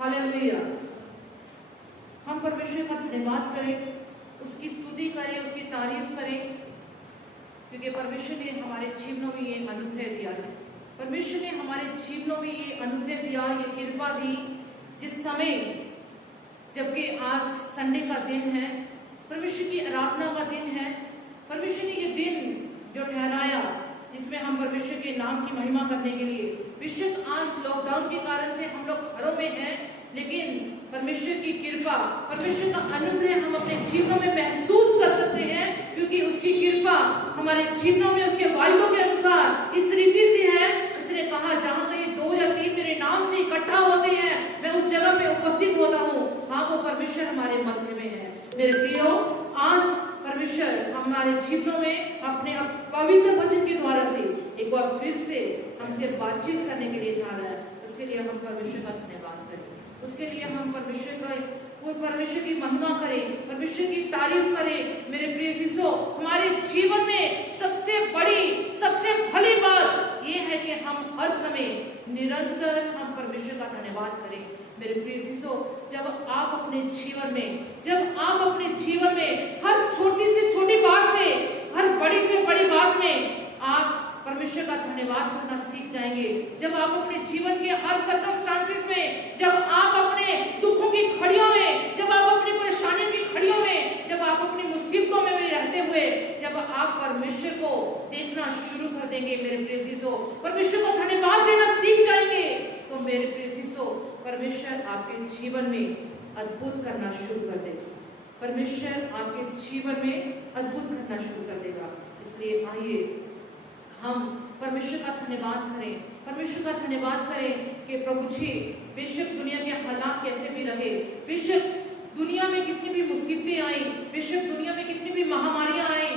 Hallelujah. हम परमेश्वर का धन्यवाद करें, उसकी स्तुति करें, उसकी तारीफ करें, क्योंकि परमेश्वर ने हमारे जीवनों में ये अनुग्रह दिया है। परमेश्वर ने हमारे जीवनों में ये अनुग्रह दिया, ये कृपा दी, जिस समय जबकि आज संडे का दिन है, परमेश्वर की आराधना का दिन है। परमेश्वर ने ये दिन जो ठहराया जिसमें हम परमेश्वर के नाम की महिमा करने के लिए, बेशक आज लॉकडाउन के कारण से हम लोग घरों में हैं, लेकिन परमेश्वर की कृपा, परमेश्वर का अनुग्रह हम अपने जीवनों में महसूस कर सकते हैं, क्योंकि उसकी कृपा हमारे जीवनों में उसके वायदों के अनुसार इस रीति से है। उसने कहा, जहाँ कहीं 2 या 3 मेरे नाम से इकट्ठा होते हैं, मैं उस जगह पे उपस्थित होता हूँ। हाँ, वो परमेश्वर हमारे मध्य में है। मेरे प्रियो, आज परमेश्वर हमारे जीवनों में अपने पवित्र वचन के द्वारा से एक बार फिर से हमसे बातचीत करने के लिए जा रहा है। उसके लिए हम परमेश्वर का धन्यवाद करें, उसके लिए हम परमेश्वर की महिमा करें, परमेश्वर की तारीफ करें। मेरे प्रिय शिष्यों, हमारे जीवन में सबसे बड़ी, सबसे भली बात यह है कि हम हर समय निरंतर हम परमेश्वर का धन्यवाद करें। मेरे प्रिय शिष्यों, जब आप अपने जीवन में हर छोटी से छोटी बात से हर बड़ी से बड़ी बात में आप परमेश्वर का धन्यवाद करना सीख जाएंगे, जब आप अपने जीवन के हर सर्कमस्टांसेस में, जब आप अपने दुखों की घड़ियों में, जब आप अपनी परेशानियों की घड़ियों में, जब आप अपनी मुसीबतों में रहते हुए जब आप परमेश्वर को देखना शुरू कर देंगे, मेरे प्रिय शिष्यों, परमेश्वर को धन्यवाद देना सीख जाएंगे, तो मेरे प्रिय शिष्यों, परमेश्वर आपके जीवन में अद्भुत करना शुरू कर देगा। परमेश्वर आपके जीवन में अद्भुत करना शुरू कर देगा। इसलिए आइए हम परमेश्वर का धन्यवाद करें, परमेश्वर का धन्यवाद करें कि प्रभु जी, बेशक दुनिया के हालात कैसे भी रहे, बेशक दुनिया में कितनी भी मुसीबतें आई, बेशक दुनिया में कितनी भी महामारियां आई,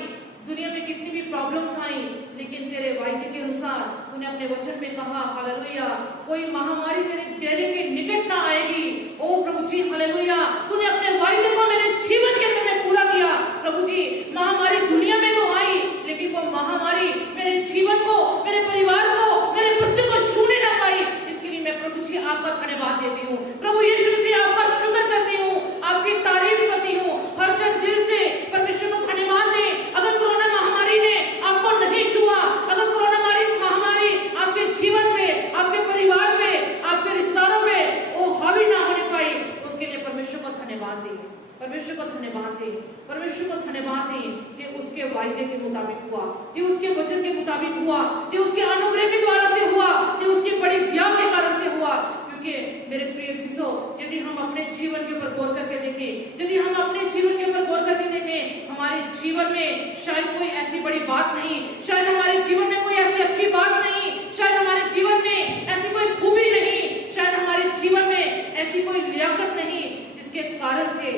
दुनिया में कितनी भी प्रॉब्लम्स आई, लेकिन तेरे वायदे के अनुसार तूने अपने वचन में कहा, हालेलुया, कोई महामारी तेरे डेरे के निकट ना आएगी। ओ प्रभु जी, हालेलुया, तूने अपने वायदे को मेरे जीवन के अंदर में पूरा किया। प्रभु जी, महामारी दुनिया में तो आई, लेकिन वो महामारी मेरे जीवन को, मेरे परिवार को, मेरे बच्चों को छूने ना पाई। इसके लिए मैं प्रभु जी आपका धन्यवाद देती हूँ। प्रभु यीशु मसीह, आपका शुक्र करती हूँ, आपकी तारीफ करती हूँ। हर जन दिल से परमेश्वर को धन्यवाद दे। अगर कोरोना महामारी ने आपको नहीं छुआ, अगर कोरोना महामारी आपके जीवन पे, आपके परिवार पे, आपके रिश्तेदारों पे वो हावी ना होने पाई, तो उसके लिए परमेश्वर को धन्यवाद दें, परमेश्वर को धन्यवाद दें, परमेश्वर को धन्यवाद दें कि उसके वायदे के मुताबिक हुआ, कि उसके वचन के मुताबिक हुआ, कि उसके अनुग्रह के द्वारा से हुआ, कि उसकी बड़ी दया के कारण से हुआ। क्योंकि मेरे प्रिय शिष्यों, यदि हम अपने जीवन के ऊपर गौर करके देखें, यदि हम अपने जीवन के ऊपर गौर करके देखें, हमारे जीवन में शायद कोई ऐसी बड़ी बात नहीं, शायद हमारे जीवन में कोई ऐसी अच्छी बात नहीं, शायद हमारे जीवन में ऐसी कोई खूबी नहीं, शायद हमारे जीवन में ऐसी कोई लियाकत नहीं, जिसके कारण से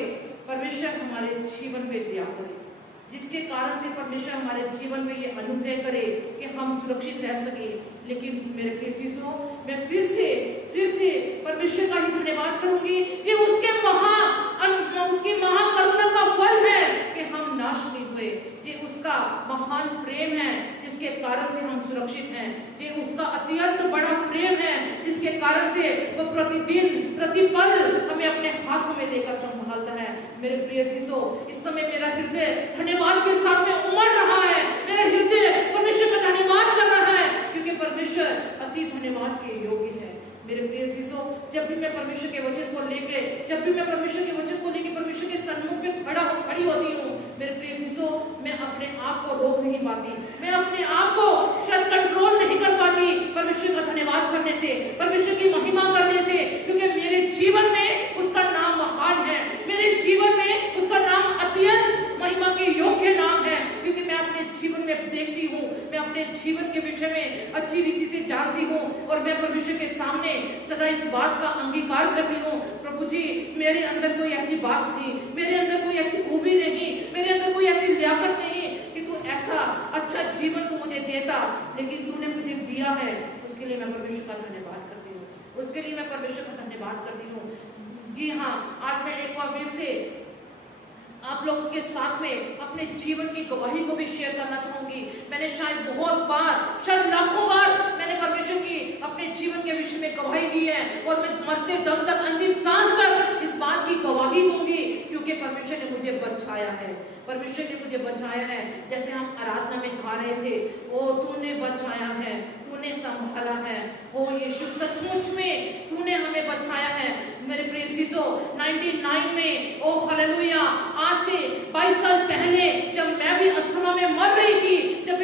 परमेश्वर हमारे जीवन में दया करे, जिसके कारण से परमेश्वर हमारे जीवन में ये अनुग्रह करे कि हम सुरक्षित रह सके। लेकिन मेरे प्रिय शिष्यों, मैं फिर से परमेश्वर का ही धन्यवाद करूंगी कि उसकी महाकरुणा का फल है कि हम नाश नहीं हुए, ये उसका महान प्रेम है जिसके कारण से हम सुरक्षित हैं, ये उसका अत्यंत बड़ा प्रेम है जिसके कारण से वो प्रतिदिन प्रतिपल हमें अपने हाथों में लेकर संभालता है। मेरे प्रिय शिष्यों, इस समय मेरा हृदय धन्यवाद के साथ में उमड़ रहा है, मेरा हृदय परमेश्वर का धन्यवाद कर रहा है, क्योंकि परमेश्वर अति धन्यवाद के योग्य है। मेरे प्रिय शिष्यों, जब भी मैं परमेश्वर के वचन को लेके परमेश्वर के सन्मुख में खड़ी होती हूँ, मेरे प्रिय शिष्यों, मैं अपने आप को रोक नहीं पाती, मैं अपने आप को शायद कंट्रोल नहीं कर पाती परमेश्वर का धन्यवाद करने से, परमेश्वर की महिमा करने से, क्योंकि मेरे जीवन में उसका नाम महान है, मेरे जीवन में उसका नाम अत्यंत महिमा के योग्य नाम है, क्योंकि मैं अपने जीवन में देखती हूँ, मैं अपने जीवन के विषय में अच्छी रीति से जानती हूँ, और मैं परमेश्वर के सामने सदा इस बात का अंगीकार करती हूँ, प्रभु जी, मेरे अंदर कोई ऐसी बात नहीं, मेरे अंदर कोई ऐसी खूबी नहीं, मेरे अंदर कोई ऐसी लियाकत नहीं कि तू ऐसा अच्छा जीवन तू मुझे देता, लेकिन तूने मुझे दिया है। उसके लिए मैं परमेश्वर का धन्यवाद करती हूँ, उसके लिए मैं परमेश्वर का धन्यवाद करती हूँ। जी हाँ, आज मैं एक बार फिर से आप लोगों के साथ में अपने जीवन की गवाही को भी शेयर करना चाहूंगी। मैंने शायद बहुत बार, शायद लाखों बार मैंने मैंने परमेश्वर की अपने जीवन के विषय में गवाही दी है और मैं मरते दम तक अंतिम सांस तक इस बात की गवाही दूंगी, क्योंकि परमेश्वर ने मुझे बचाया है। परमेश्वर ने मुझे बचाया है। जैसे हम आराधना में गा रहे थे, ओ तूने बचाया है, तूने संभाला है, ओ यीशु सचमुच में तूने हमें बचाया है। मेरे प्रिय चीजों, 99 में, ओ हालेलुया, आज से 22 साल पहले जब मैं भी अस्थमा में मर रही थी, जब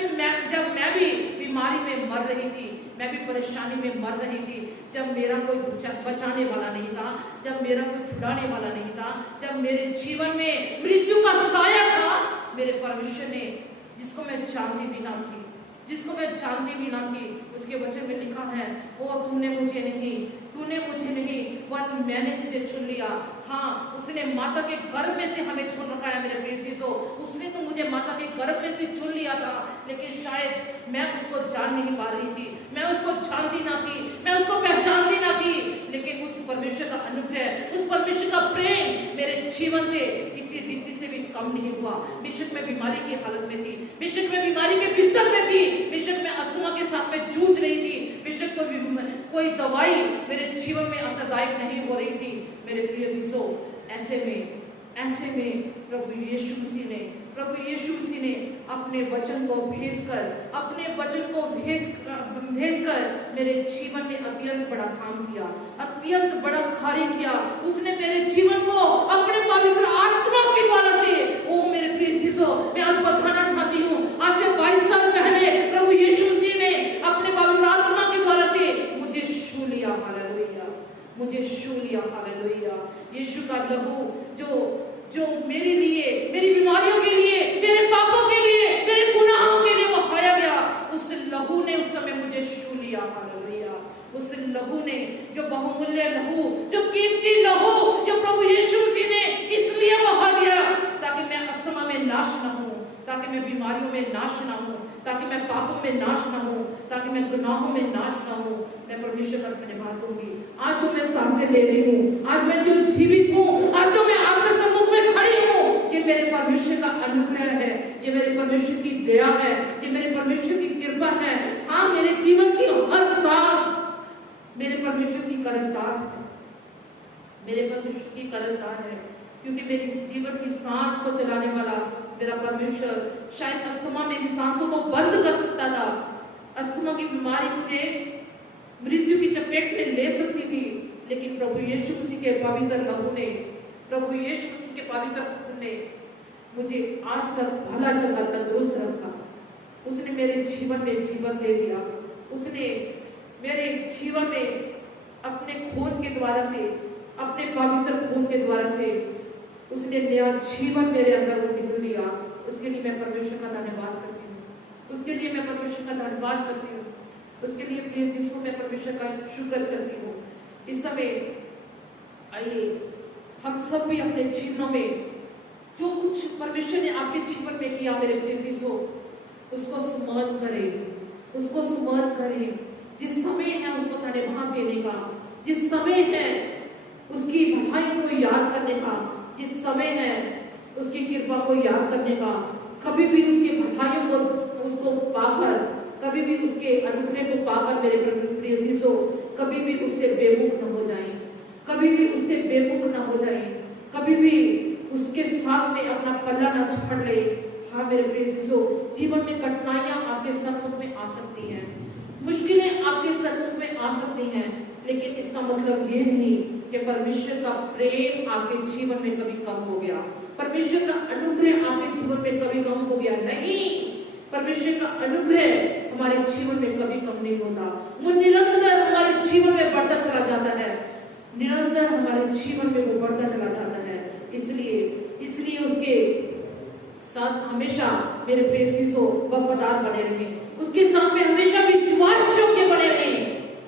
मैं भी बीमारी में मर रही थी, मैं भी परेशानी में मर रही थी, जब मेरा कोई बचाने वाला नहीं था, जब मेरा कोई छुड़ाने वाला नहीं था, जब मेरे जीवन में मृत्यु का साया था, मेरे परमेश्वर ने, जिसको मैं जानती भी ना थी, उसके वचन में लिखा है, ओ तूने मुझे नहीं, वन मैंने तुझे चुन लिया। हाँ, उसने माता के गर्भ में से हमें चुन रखा है। मेरे प्रिय चीजों, उसने तो मुझे माता के गर्भ में से चुन लिया था, लेकिन शायद मैं उसको जान नहीं पा रही थी, मैं उसको जानती ना थी, मैं उसको पहचानती ना थी, लेकिन उस परमेश्वर का अनुग्रह, उस परमेश्वर का प्रेम मेरे जीवन से किसी रीति से भी कम नहीं हुआ। बेशक मैं बीमारी की हालत में थी, बेशक मैं बीमारी के बिस्तर में थी, बेशक मैं अस्थमा के साथ में जूझ रही थी, बेशक कोई दवाई मेरे जीवन में असरदायक नहीं हो रही थी। मेरे प्रिय चीजों, ऐसे में प्रभु यीशु मसीह ने अपने वचन को भेजकर मेरे जीवन में अत्यंत बड़ा काम किया, अत्यंत बड़ा कार्य किया। उसने मेरे जीवन को अपने पवित्र आत्मा के द्वारा से, ओ मेरे प्रिय चीजों, मैं आज बताना चाहती हूँ, आज से 22 साल पहले प्रभु यीशु मसीह ने अपने पवित्र आत्मा के द्वारा से मुझे छू लिया। हालेलुया। यीशु का लहू जो मेरे लिए, मेरी बीमारियों के लिए, मेरे पापों के लिए, मेरे गुनाहों के लिए बहाया गया, उस लहू ने उस समय मुझे छू लिया। हालेलुया। उस लहू ने, जो बहुमूल्य लहू, जो कीमती लहू, जो प्रभु यीशु मसीह ने इसलिए बहा दिया ताकि मैं अस्थमा में नाश न हूं, ताकि मैं बीमारियों में नाश न हूं, ताकि मैं पापों में नाश न हूं, ताकि मैं गुनाहों में नाश न हूं। मैं परमेश्वर का धन्यवाद दूंगी। आज जो मैं सांसें ले रही हूँ, आज मैं जो जीवित हूँ, आज जो मैं आपके सम्मुख में खड़ी हूँ, ये मेरे परमेश्वर का अनुग्रह है, ये मेरे परमेश्वर की दया है, ये मेरे परमेश्वर की कृपा है। हाँ, मेरे जीवन की हर सांस मेरे परमेश्वर की कर्जदार है, मेरे परमेश्वर की कर्जदार है, क्योंकि मेरी जीवन की सांस को चलाने वाला मेरा परमेश्वर शायद अस्थमा मेरी सांसों को बंद कर सकता था। अस्थमा की बीमारी मुझे मृत्यु की चपेट में ले सकती थी, लेकिन प्रभु यीशु मसीह के पवित्र लहू ने, प्रभु यीशु मसीह के पवित्र खून ने मुझे आज तक भला चंगा तंदुरुस्त रखा। उसने मेरे जीवन में जीवन दे दिया। उसने मेरे जीवन में अपने खून के द्वारा से, अपने पवित्र खून के द्वारा से उसने नया जीवन मेरे अंदर को निकल लिया। उसके लिए मैं परमेश्वर का धन्यवाद करती हूँ, उसके लिए मैं परमेश्वर का धन्यवाद करती हूँ, उसके लिए प्रिय यीशु मैं परमेश्वर का शुक्र करती हूँ। इस समय आइए हम सब भी अपने जीवनों में जो कुछ परमेश्वर ने आपके जीवन में किया, मेरे प्रिय यीशु, उसको स्मरण करें। जिस समय है उसको धन्यवाद देने का, जिस समय है उसकी भलाइयों को याद करने का, जिस समय है उसकी कृपा को याद करने का। कभी भी उसकी भलाइयों को उसको पाकर, कभी भी उसके अनुग्रह को पाकर मेरे प्रिय यीशु कभी भी उससे बेमुख न हो जाएं, कभी भी उससे बेमुख न हो जाएं, कभी भी उसके साथ में अपना पल्ला न छोड़ ले। हाँ मेरे प्रिय यीशु, जीवन में कठिनाइयां आपके सन्मुख में आ सकती हैं, मुश्किलें आपके सन्मुख में आ सकती हैं, लेकिन इसका मतलब ये नहीं कि परमेश्वर का प्रेम आपके जीवन में कभी कम हो गया, परमेश्वर का अनुग्रह आपके जीवन में कभी कम हो गया। नहीं, परमेश्वर का अनुग्रह हमारे जीवन में कभी कम नहीं होता, वो निरंतर हमारे जीवन में बढ़ता चला जाता है, निरंतर हमारे जीवन में वो बढ़ता चला जाता है। इसलिए उसके साथ हमेशा मेरे प्रिय यीशु वफादार बने रहें, उसके साथ में हमेशा विश्वास योग्य बने रहें,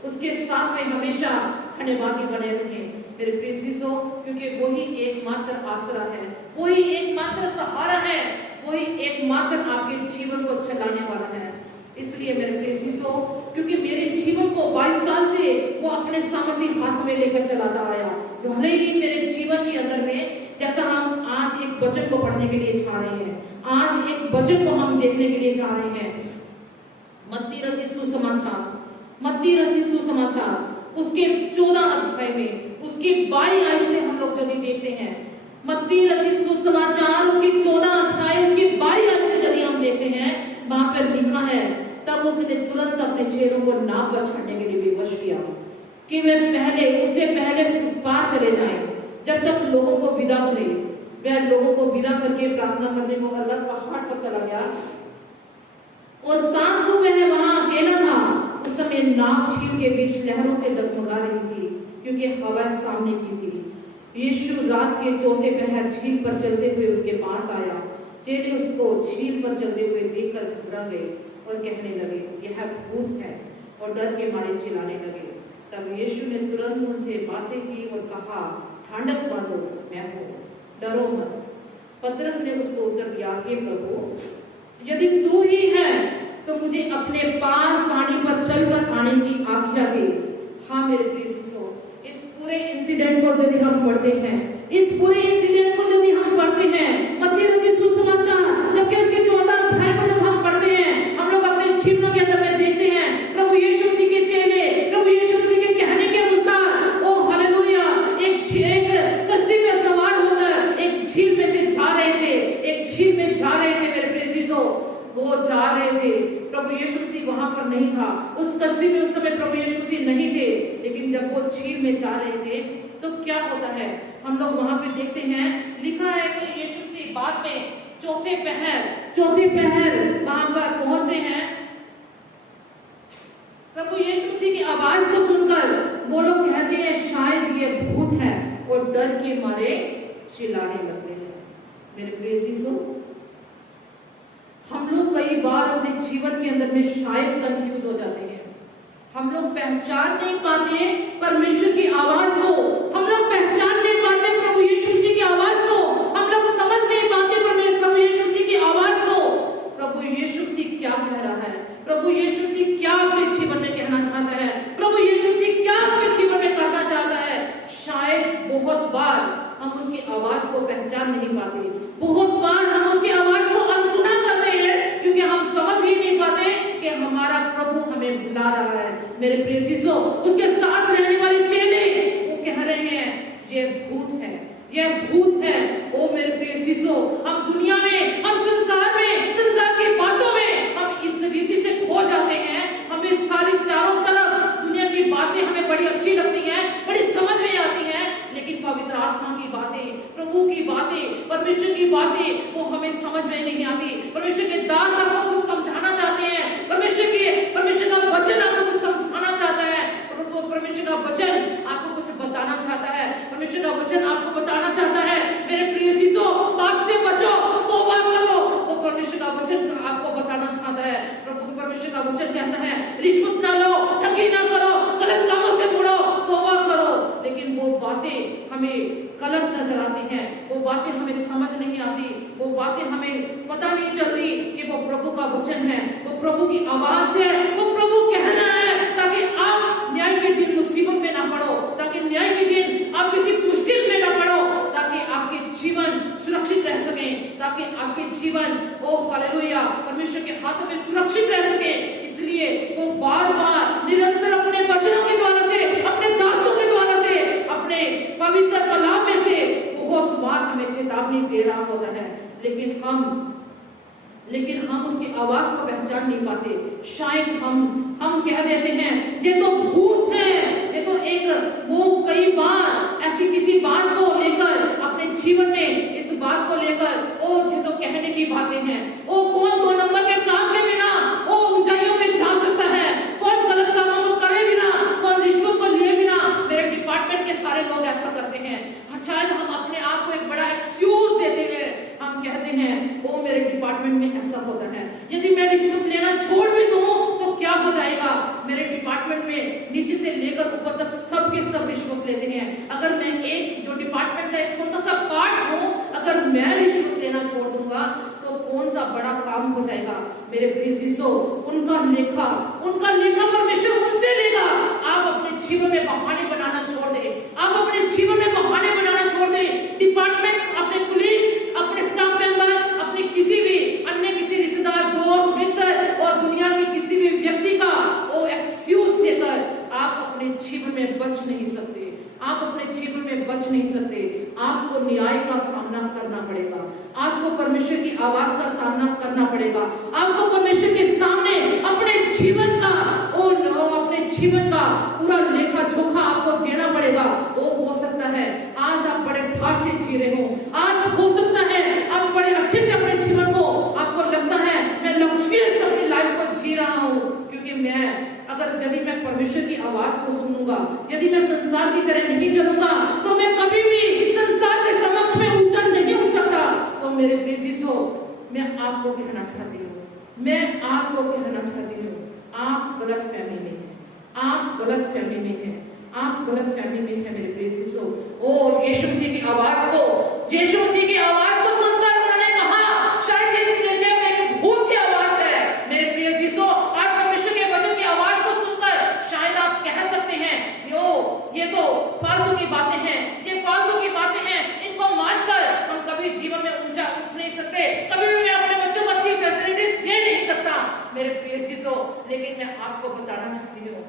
उसके साथ में हमेशा धन्यवादी बने रहें मेरे प्रिय यीशु, क्योंकि वही एकमात्र आसरा है, वही एकमात्र सहारा है, वही एकमात्र आपके जीवन को चलाने वाला है। इसलिए मेरे प्रिय यीशु, क्योंकि मेरे जीवन को 22 साल से वो अपने सामर्थ्य हाथ में लेकर चलाता आया, भले ही मेरे जीवन के अंदर में, जैसा हम आज एक वचन को पढ़ने के लिए जा रहे हैं, आज एक वचन को हम देखने के लिए जा रहे हैं, मत्ती रचित सुसमाचार मत्ती रचित सुसमाचार उसके 14 अध्याय में उसकी 22 आयत से हम लोग यदि देखते हैं, मत्ती रचित सुसमाचार उसकी 14 अध्याय उसकी 22 आयत से यदि हम देखते हैं, वहां पर लिखा है, तब उसने तुरंत अपने चेलों को नाव पर चढ़ने के लिए विवश किया कि वे उससे पहले उस पार चले जाएं, जब तक लोगों को विदा करे। वह लोगों को विदा करके प्रार्थना करने को अलग पहाड़ पर चला गया और सांझ को वह वहां अकेला था। उस समय नाव झील के बीच लहरों से डगमगा रही थी, क्योंकि हवा सामने की थी। यीशु रात के चौथे पहर झील पर चलते हुए उसके पास आया। चेले उसको झील पर चलते हुए देखकर घबरा गए और कहने लगे, यह भूत है, और डर के मारे चिल्लाने लगे। तब यीशु ने तुरंत उनसे बातें की और कहा, ढांढस बांधो, मैं हूं, डरो मत। पतरस ने उसको उत्तर दिया, हे प्रभु, यदि तू ही है तो मुझे अपने पास पानी पर चलकर आने की आज्ञा दे। हाँ मेरे प्रिय शिष्यों, इस पूरे इंसिडेंट को यदि हम पढ़ते हैं, मत्ती रचित सुसमाचार जबकि उसके 14 अध्याय को जब हम पढ़ते हैं, हम लोग अपने जीवनों के अंदर में देखते हैं प्रभु यीशु मसीह के चेले प्रभु यीशु मसीह के कहने के अनुसार, ओ हालेलुया, एक कश्ती में सवार होकर एक झील में से जा रहे थे। मेरे प्रिय शिष्यों, वो जा रहे थे, प्रभु यीशु मसीह वहां पर नहीं था, उस कश्ती में उस समय प्रभु यीशु मसीह नहीं थे। लेकिन जब वो झील में जा रहे थे तो क्या होता है, हम लोग वहां पे देखते हैं, लिखा है कि यीशु मसीह बाद में चौथे पहर वहां पर पहुंचते हैं। प्रभु यीशु मसीह की आवाज को सुनकर वो लोग कहते हैं शायद ये भूत है, और डर के मारे चिल्लाने लगते हैं। मेरे प्रिय शिष्यों, हम लोग कई बार अपने जीवन के अंदर में शायद कंफ्यूज हो जाते हैं। हम लोग पहचान नहीं पाते परमेश्वर की आवाज को, हम लोग पहचान नहीं पाते प्रभु यीशु मसीह की आवाज को, हम लोग समझ नहीं पाते प्रभु यीशु मसीह की आवाज को। प्रभु यीशु मसीह क्या कह रहा है, प्रभु यीशु मसीह क्या अपने जीवन में कहना चाहता है, प्रभु यीशु मसीह क्या अपने जीवन में करना चाहता है। शायद बहुत बार हम उसकी आवाज को पहचान नहीं पाते, बहुत बार हम उसकी आवाज को अनसुना करते हैं, क्योंकि हम समझ ही नहीं पाते कि हमारा प्रभु हमें बुला रहा है। मेरे प्रिय शिष्यों, उसके साथ रहने वाले चेले वो कह रहे हैं ये भूत है, यह भूत है। ओ मेरे प्रिय शिष्यों, हम दुनिया में, हम संसार की बातों में हम इस रीति से खो जाते हैं। हमें सारी चारों तरफ दुनिया की बातें हमें बड़ी अच्छी लगती हैं, बड़ी समझ में आती हैं, लेकिन पवित्र आत्मा की बातें, प्रभु की बातें, परमेश्वर की बातें वो हमें समझ में नहीं आती। परमेश्वर के दास आपको कुछ समझाना चाहते हैं, परमेश्वर का वचन आपको कुछ समझाना चाहता है, परमेश्वर का वचन आपको कुछ बताना चाहता है, परमेश्वर का वचन आपको बताना चाहता है, मेरे प्रिय शिष्यों, पाप से बचो, तौबा करो। वो परमेश्वर का वचन आपको बताना चाहता है। परमेश्वर का वचन कहता है रिश्वत ना लो, ठगी ना करो, गलत कामों से मुड़ो, तौबा करो। लेकिन वो बातें हमें गलत नजर आती हैं, वो बातें हमें समझ नहीं आती, वो बातें हमें पता नहीं चलती कि वो प्रभु का वचन है, वो प्रभु की आवाज है, वो प्रभु कह रहा है, ताकि आप न्याय के दिन मुसीबत में ना पड़ो, ताकि न्याय के दिन आप किसी मुश्किल में ना पड़ो, ताकि आपके जीवन सुरक्षित रह सके, ताकि आपके जीवन ओ हालेलुया परमेश्वर के हाथों में सुरक्षित रह सके। इसलिए वो बार बार निरंतर अपने वचनों के द्वारा से, अपने दासों के द्वारा से, अपने पवित्र कलाम में से बहुत बार हमें चेतावनी दे रहा होता है, लेकिन हम उसकी आवाज को पहचान नहीं पाते। शायद हम कह देते हैं ये तो भूत है, ये तो एक वो कई बार ऐसी किसी बात को लेकर अपने जीवन में इस बात को लेकर ओ ये तो कहने की बातें हैं, ओ कौन 2 नंबर के काम के बिना ओ ऊंचाइयों पे जा सकता है, कौन गलत कामों को करे बिना, कौन रिश्वत को लिए बिना। मेरे डिपार्टमेंट के सारे लोग ऐसा करते हैं। शायद हम अपने आप को एक बड़ा एक्सक्यूज देते हैं, हम कहते हैं ओ मेरे डिपार्टमेंट में ऐसा होता है, यदि मैं रिश्वत लेना छोड़ भी दूं तो क्या हो जाएगा। मेरे डिपार्टमेंट में नीचे से लेकर ऊपर तक सब के सब रिश्वत लेते हैं। अगर मैं एक जो डिपार्टमेंट का एक छोटा सा पार्ट हूं, अगर मैं रिश्वत लेना छोड़ दूंगा तो कौन सा बड़ा काम हो जाएगा। मेरे प्रिय शिष्यों, उनका लेखा परमेश्वर उनसे लेगा। आप अपने जीवन में बहाने बनाना छोड़ दे, आप अपने जीवन में बहाने बनाना छोड़ दे। डिपार्टमेंट, अपने कुलीग, अपने स्टाफ मेंबर, अपने किसी भी अन्य किसी रिश्तेदार, दोस्त, मित्र और दुनिया के किसी भी व्यक्ति का वो एक्सक्यूज बच नहीं सकते। आपको न्याय का सामना करना पड़ेगा, आपको परमेश्वर की आवाज का सामना करना पड़ेगा, आपको परमेश्वर के सामने अपने जीवन का अपने जीवन का पूरा लेखा जोखा आपको देना पड़ेगा। वो हो सकता है आज आप बड़े ठाठ से जी रहे हो, आज हो सकता है आप बड़े अच्छे से अपने जीवन को, आपको लगता है मैं लक्ष्य से अपनी लाइफ को जी रहा हूँ, क्योंकि यदि मैं परमेश्वर की आवाज को सुनूंगा, यदि मैं संसार की तरह नहीं चलूंगा, तो मैं कभी भी संसार के समक्ष में ऊंचा नहीं उठ सकता। तो मेरे प्रियजनों, मैं आपको कहना चाहती हूँ, आप गलत फहमी में हैं, आप गलत फहमी में हैं, आप गलत फहमी में हैं मेरे प्रियजनों। और यीशु मसीह की आवाज को सुनकर उन्होंने कहा शायद ये एक भूत की आवाज है। मेरे प्रियजनों, आज परमेश्वर के वचन की आवाज को सुनकर शायद आप कह सकते हैं ये तो फालतू की बातें हैं, इनको मानकर हम कभी जीवन में ऊंचा उठ नहीं सकते, कभी भी मैं अपने बच्चों को अच्छी फैसिलिटीज दे नहीं सकता। मेरे प्रियजनों, लेकिन मैं आपको बताना चाहती हूँ,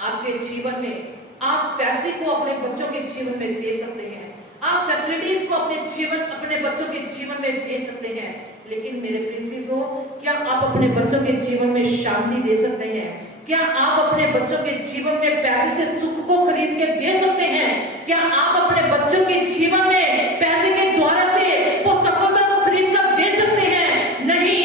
आपके जीवन में आप पैसे को अपने बच्चों के जीवन में दे सकते हैं, आप फैसिलिटीज को अपने बच्चों के जीवन में दे सकते हैं, लेकिन मेरे प्रियजनों, क्या आप अपने बच्चों के जीवन में शांति दे सकते हैं? क्या आप अपने बच्चों के जीवन में पैसे से सुख को खरीद के दे सकते हैं? क्या आप अपने बच्चों के जीवन में पैसे के द्वारा से वो सफलता को खरीद कर दे सकते हैं? नहीं,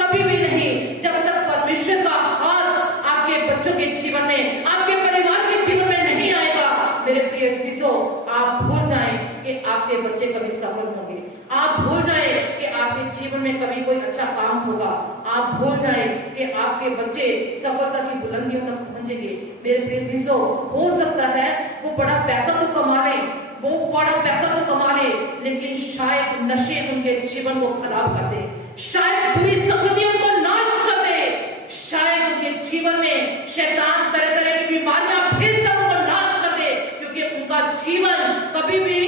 कभी भी नहीं। जब तक परमेश्वर का हाथ आपके बच्चों के जीवन में, आपके परिवार के जीवन में नहीं आएगा, मेरे प्रिय शिशो, आप भूल जाएं कि आपके बच्चे कभी सफल होंगे, आप भूल जाएं कि आपके जीवन में कभी कोई अच्छा काम होगा, आप भूल जाएं कि आपके बच्चे सफलता की बुलंदियों तक पहुंचेंगे। मेरे प्रिय शिशो, हो सकता है वो बड़ा पैसा तो कमा ले, लेकिन शायद नशे उनके जीवन को खराब कर दे, शायद बुरी संगतियां उनको नाश कर दे, शायद उनके जीवन में शैतान तरह तरह की बीमारियां भेजकर उनको नाश कर दे, क्योंकि उनका जीवन कभी भी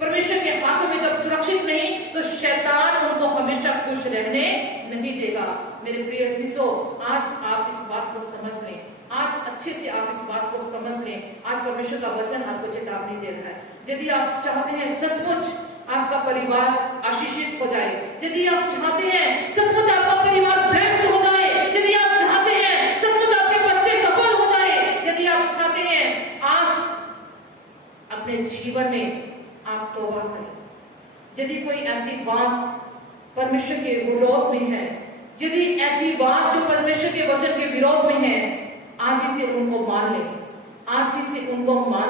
परमेश्वर के हाथों में जब सुरक्षित नहीं, तो शैतान उनको हमेशा खुश रहने नहीं देगा। मेरे प्रिय शिशो, आज आप इस बात को समझ लें, आज अच्छे से आप इस बात को समझ लें। आज परमेश्वर का वचन आपको चेतावनी दे रहा है। यदि आप चाहते हैं सचमुच आपका परिवार आशीषित हो जाए, यदि आप चाहते हैं सचमुच आपका परिवार ब्लेस्ड हो जाए, यदि आप चाहते हैं सचमुच आपके बच्चे सफल हो जाए, यदि आप चाहते हैं आज अपने जीवन में आप तौबा करें। यदि कोई ऐसी बात परमेश्वर के विरोध में है, यदि ऐसी बात जो परमेश्वर के वचन के विरोध में है, आज ही से उनको मान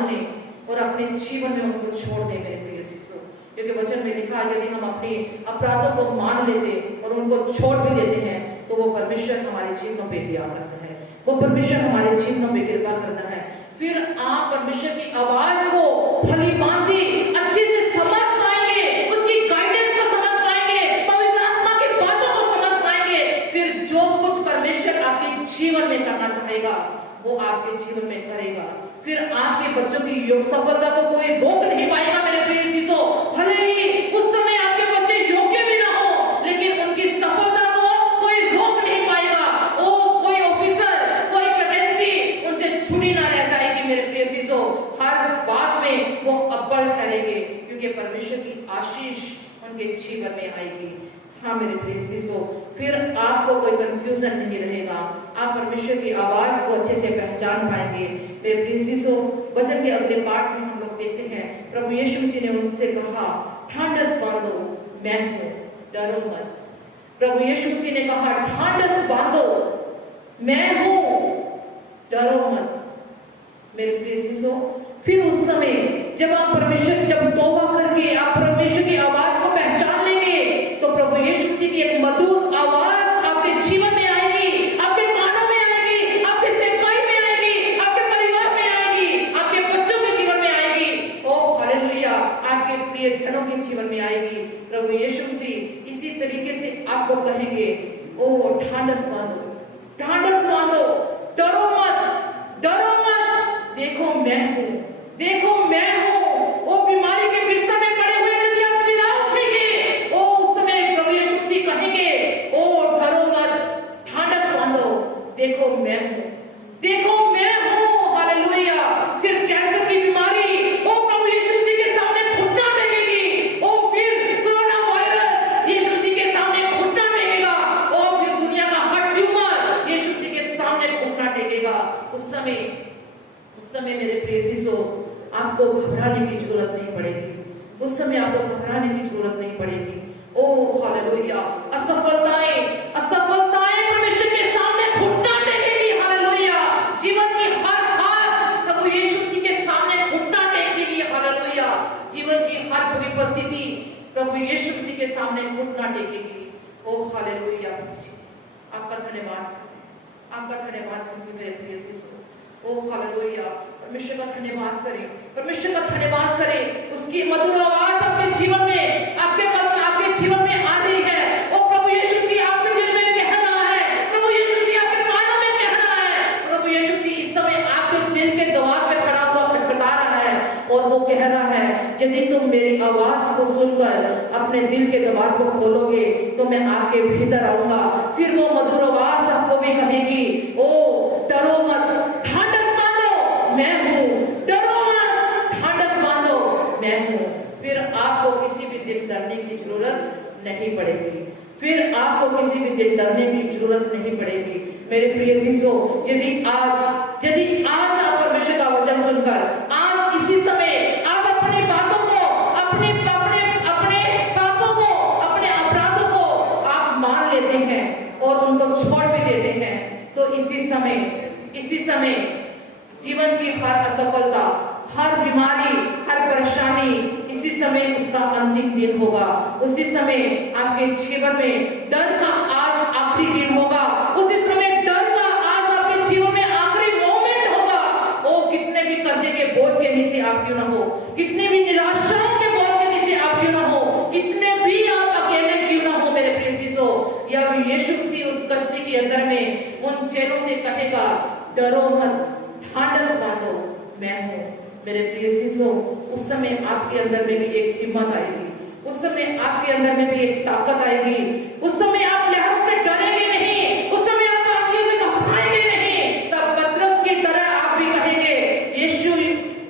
लें, और अपने जीवन में उनको छोड़ दें। मेरे प्रिय शिशो, क्योंकि वचन में लिखा है यदि हम अपने अपराधों को मान लेते और उनको छोड़ भी देते हैं, तो वो परमेश्वर हमारे जीवनों पे दया करता है, वो परमेश्वर हमारे जीवनों पे कृपा करता है। फिर आप परमेश्वर की आवाज को भली भांति अच्छे से समझ पाएंगे, उसकी गाइडेंस को समझ पाएंगे, पवित्र आत्मा की बातों को समझ पाएंगे। फिर जो कुछ परमेश्वर आपके जीवन में करना चाहेगा, वो आपके जीवन में करेगा। फिर आपके बच्चों की सफलता को कोई रोक नहीं पाएगा। मेरे प्रिय शिशो, भले ही उस समय आपके बच्चे योग्य भी ना हो, लेकिन उनकी सफलता को कोई रोक नहीं पाएगा। कोई ऑफिसर, कोई वैकेंसी उनसे छुटी ना रह जाएगी। मेरे प्रिय शिशो, हर बात में वो अव्वल ठहरेंगे, क्योंकि परमेश्वर की आशीष उनके जीवन में आएगी। हाँ मेरे प्रिय शिशो, फिर आपको कोई कंफ्यूजन नहीं रहेगा, आप परमेश्वर की आवाज को अच्छे से पहचान पाएंगे। मेरे प्रिय शिशो, वचन के अगले पाठ में हम लोग देखते हैं प्रभु यीशु मसीह ने उनसे कहा, ढांढस बांधो, मैं हूं, डरो मत। प्रभु यीशु मसीह ने कहा, ढांढस बांधो, मैं हूं, डरो मत। मेरे प्रिय शिशो, फिर उस समय जब तौबा करके आप परमेश्वर की आवाज को पहचान लेंगे, तो प्रभु यीशु मसीह की एक मधुर आवाज आपके जीवन में आएगी, आपके कानों में आएगी, आपके सेवकाई में आएगी, आपके परिवार में आएगी, आपके बच्चों के जीवन में आएगी, ओ हालेलुया, आपके प्रियजनों के जीवन में आएगी। प्रभु यीशु मसीह इसी तरीके से आपको कहेंगे, ओ ढांढस बांधो, ढांढस बांधो, डरो मत, देखो मैं हूं, देखो मैं हूं। वो बीमारी के बिस्तर में पड़े हुए यदि आप चिल्ला उठेंगे, ओ उस समय प्रभु यीशु मसीह कहेंगे, ओ डरो मत, ढांढस बांधो, देखो मैं हूं, हालेलुया। फिर कैंसर उस समय मेरे प्रिय आपको घबराने की जरूरत नहीं पड़ेगी। उस समय आपको घबराने की जरूरत नहीं पड़ेगी। Oh hallelujah. असफलताएं परमेश्वर के सामने घुटना टेकेगी। हालेलुया। जीवन की हर हार प्रभु यीशु मसीह के सामने घुटना टेक देगी। हालेलुया। जीवन की हर बुरी परिस्थिति प्रभु यीशु मसीह के सामने घुटना टेकेगी। Oh hallelujah. आपका धन्यवाद, आपका धन्यवाद करते मेरे प्रिय यीशु। Oh hallelujah. परमेश्वर का धन्यवाद करें, परमेश्वर का धन्यवाद करें। उसकी मधुर आवाज आपके जीवन में, आपके जीवन में आ रही है। ओ प्रभु यीशु मसीह आपके दिल में कह रहा है, प्रभु यीशु मसीह आपके कानों में कह रहा है। प्रभु यीशु मसीह इस समय आपके दिल के द्वार पे खड़ा हुआ खटखटा रहा है और वो कह रहा है, यदि तुम मेरी आवाज को सुनकर अपने दिल के द्वार को खोलोगे तो मैं आपके भीतर आऊंगा। फिर वो मधुर आवाज आपको भी कहेगी, ओ डरो मत, ढांढस बांधो, मैं हूं। डरो मत, ढांढस बांधो, मैं हूं। फिर आपको किसी भी दिन डरने की जरूरत नहीं पड़ेगी। फिर आपको किसी भी दिन डरने की जरूरत नहीं पड़ेगी। मेरे प्रिय शिष्यों, यदि आज आप परमेश्वर का वचन सुनकर आज इसी समय आप अपनी बातों को, अपने पापों को, अपने अपराधों को आप मान लेते हैं और उनको छोड़ भी देते हैं, तो इसी समय जीवन की हर असफलता, हर बीमारी, हर परेशानी, इसी समय उसका अंतिम दिन होगा। उसी समय आपके जीवन में डर का आज आखिरी दिन होगा। उसी समय डर का आज आपके जीवन में आखिरी मोमेंट होगा। ओ कितने भी कर्जे के बोझ के नीचे आप क्यों ना हो, कितने भी निराशाओं के बोझ के नीचे आप क्यों ना हो, कितने भी आप अकेले क्यों ना हो मेरे प्रिय चीजों, या यीशु मसीह उस कश्ती के अंदर में उन चेलों से कहेगा, डरो मत, ढांढस बांधो, मैं हूं। मेरे प्रिय शिष्यों, उस समय आपके अंदर में भी एक हिम्मत आएगी, उस समय आपके अंदर में भी एक ताकत आएगी। उस समय आप लहरों से डरेंगे नहीं, उस समय आप आंधियों से घबराएंगे नहीं। तब पतरस की तरह आप भी कहेंगे, यीशु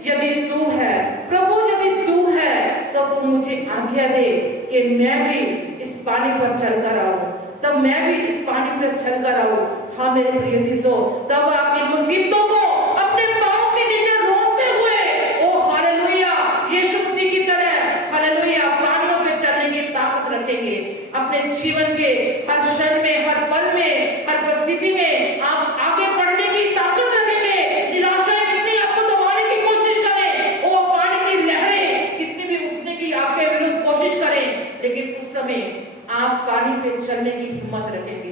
यदि तू है, प्रभु यदि तू है, तो तू मुझे आज्ञा दे कि मैं भी इस पानी पर चलकर आऊं, तब मैं भी इस पानी पर चलकर आऊं। हाँ मेरे प्रिय शिष्यों, तब आपकी मुसीबतों को अपने पांव के नीचे रोकते हुए, ओ हालेलुया, यीशु मसीह की तरह हालेलुया पानियों पे चलने की ताकत रखेंगे। अपने जीवन के हर क्षण में, हर पल में, हर परिस्थिति में आप आगे बढ़ने की ताकत रखेंगे। निराशाएं कितनी आपको दबाने की कोशिश करें, ओ पानी की लहरें कितनी भी उठने की आपके विरुद्ध कोशिश करें, लेकिन उस समय आप पानी पे चलने की हिम्मत रखेंगे।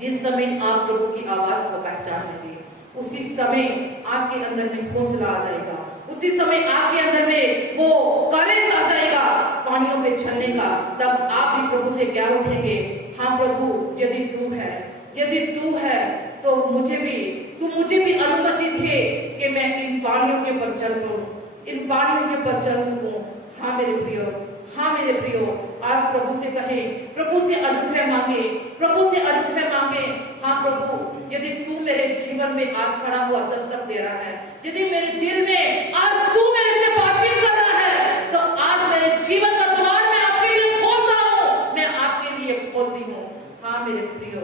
जिस समय आप प्रभु की आवाज को पहचान लेंगे, उसी समय आपके अंदर में हौसला आ जाएगा, उसी समय आपके अंदर में वो करेज आ जाएगा पानियों पे चलने का। तब आप भी प्रभु से क्या उठेंगे, हाँ प्रभु यदि तू है तो मुझे भी अनुमति दे कि मैं इन पानियों के ऊपर चल पाऊं, इन पानियों के ऊपर चल सकूं। हाँ मेरे प्रियो, आज प्रभु से कहें, प्रभु से अनुग्रह मांगे। हाँ प्रभु, यदि तू मेरे जीवन में आज खड़ा हुआ दस्तक दे रहा है, यदि मेरे दिल में आज तू मेरे से बातचीत कर रहा है, तो आज मेरे जीवन का द्वार मैं आपके लिए खोलता हूँ, मैं आपके लिए खोलती हूँ। हाँ मेरे प्रियो,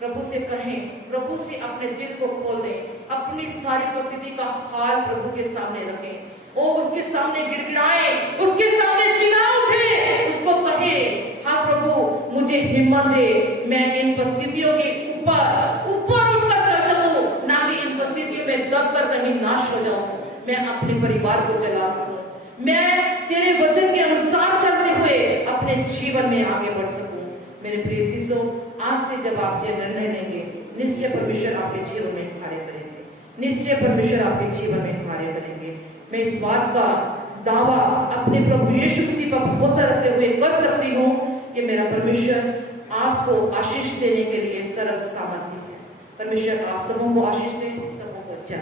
प्रभु से कहें, प्रभु से अपने दिल को खोल दें, अपनी सारी परिस्थिति का हाल प्रभु के सामने रखें, ओ उसके सामने गिड़गिड़ाएं, उसके सामने चिल्ला उठे, उसको कहे, हाँ प्रभु मुझे हिम्मत दे, मैं इन परिस्थितियों के ऊपर उठकर चल सकूं, ना कि इन परिस्थितियों में दब कर कहीं नाश हो जाऊं। मैं अपने परिवार को चला सकूं, मैं तेरे वचन के अनुसार चलते हुए अपने जीवन में आगे बढ़ सकूं। मेरे प्रिय शिष्यों, आज से जब आप ये निर्णय लेंगे, निश्चय परमेश्वर आपके जीवन में कार्य करेंगे, निश्चय परमेश्वर आपके जीवन में कार्य करेंगे। मैं इस बात का दावा अपने प्रभु यीशु मसीह पर भरोसा रखते हुए कर सकती हूँ कि मेरा परमेश्वर आपको आशीष देने के लिए सर्व सामर्थ्य है। परमेश्वर आप सबों को आशीष दे, सबों को अच्छा